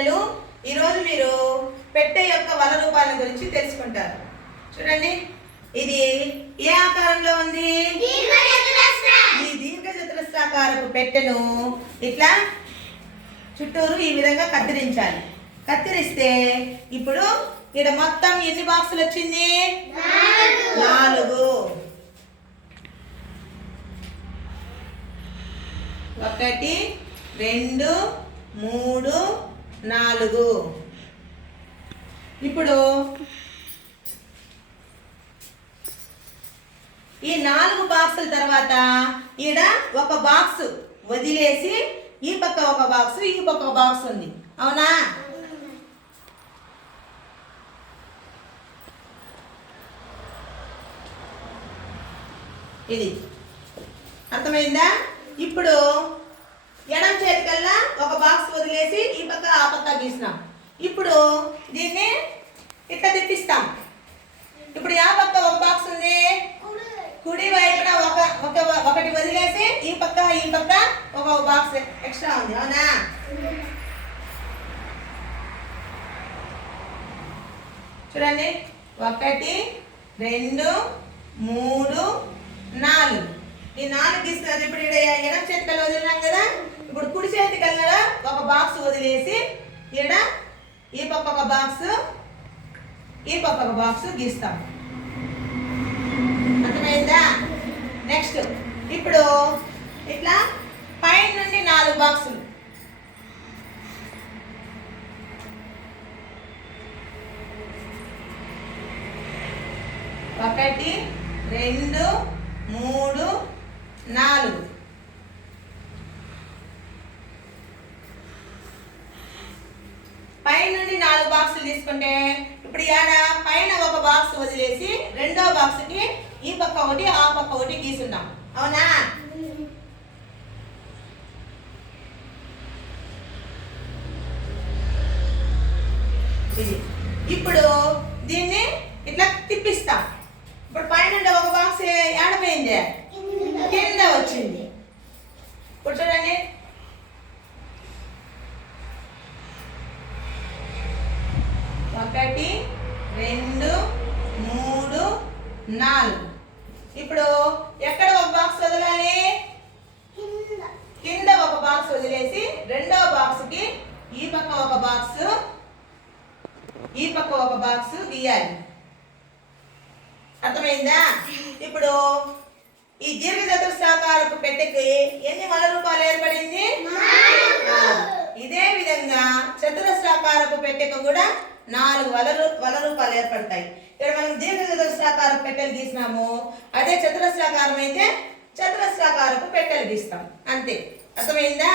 పిల్లలు ఈరోజు మీరు పెట్టె యొక్క వల రూపాల గురించి తెలుసుకుంటారు. చూడండి. ఇది ఏ ఆకారంలో ఉంది? ఈ దీర్ఘ చతురస్రాకారపు పెట్టెను ఇట్లా చుట్టూరు ఈ విధంగా కత్తిరించాలి. కత్తిరిస్తే ఇప్పుడు ఇక్కడ మొత్తం ఎన్ని బాక్సులు వచ్చింది? నాలుగు. ఒకటి రెండు మూడు నాలుగు. ఇప్పుడు ఈ నాలుగు బాక్సుల తర్వాత ఈడ ఒక బాక్స్ వదిలేసి ఈ పక్క ఒక బాక్స్ ఈ పక్క ఒక బాక్స్ ఉంది. అవునా? ఇది. అర్థమైందా? ఇప్పుడు ఒక బాక్స్ వదిలేసి ఈ పక్క ఆ పక్క గీసినాం. ఇప్పుడు దీన్ని ఇట్లా తిప్పిస్తాం. ఇప్పుడు ఆ పక్క ఒక బాక్స్ ఉంది. కుడి వైపున ఒక ఒక ఒకటి వదిలేసి ఈ పక్క ఈ పక్క ఒక బాక్స్ ఎక్స్ట్రా ఉంది. అవునా? చూడండి. ఒకటి రెండు మూడు నాలుగు. ఈ నాలుగు గీస్తున్నారు ఇప్పుడు ఇక్కడ ఎడం చేతికల్లా వదిలినాం కదా? ఇప్పుడు కుడి చేతికల్లా ఒక బాక్స్ వదిలేసి ఈడ ఈ పక్క ఒక బాక్స్ ఈ పక్క ఒక బాక్స్ గీస్తాం. అర్థమైందా? నెక్స్ట్ ఇప్పుడు ఇట్లా పైన నుండి నాలుగు బాక్సులు ఒకటి రెండు మూడు నాలుగు పైన నుండి నాలుగు బాక్సులు తీసుకుంటే ఇప్పుడు ఏడ పైన ఒక బాక్స్ వదిలేసి రెండో బాక్స్కి ఈ పక్క ఒకటి ఆ పక్క ఒకటి గీసున్నాం అవునా? ఇది. ఇప్పుడు దీన్ని ఇట్లా తిప్పిస్తాం. ఇప్పుడు పైన ఉండే ఒక బాక్స్ ఏడపోయింది కింద వచ్చింది ఇప్పుడు చూడండి ఒకటి రెండు మూడు నాలుగు. ఇప్పుడు ఎక్కడ ఒక బాక్స్ వదలాలి? కింద. ఒక బాక్స్ వదిలేసి రెండవ బాక్స్కి ఈ పక్క ఒక బాక్స్ ఈ పక్క ఒక బాక్స్ గీయాలి. అర్థమైందా? ఇప్పుడు ఈ దీర్ఘ చతురస్రాకారపు పెట్టెకి ఎన్ని వల రూపాయలు ఏర్పడింది. ఇదే విధంగా చతురస్రాకారపు పెట్టెకు కూడా నాలుగు వల రూ- వల రూపాలు ఏర్పడతాయి. ఇక్కడ మనం దీర్ఘ చతురస్రాకారం పెట్టెలు గీసినాము అదే చతురస్రాకారం అయితే చతురస్రాకారపు పెట్టెలు గీస్తాం అంతే. అర్థమైందా.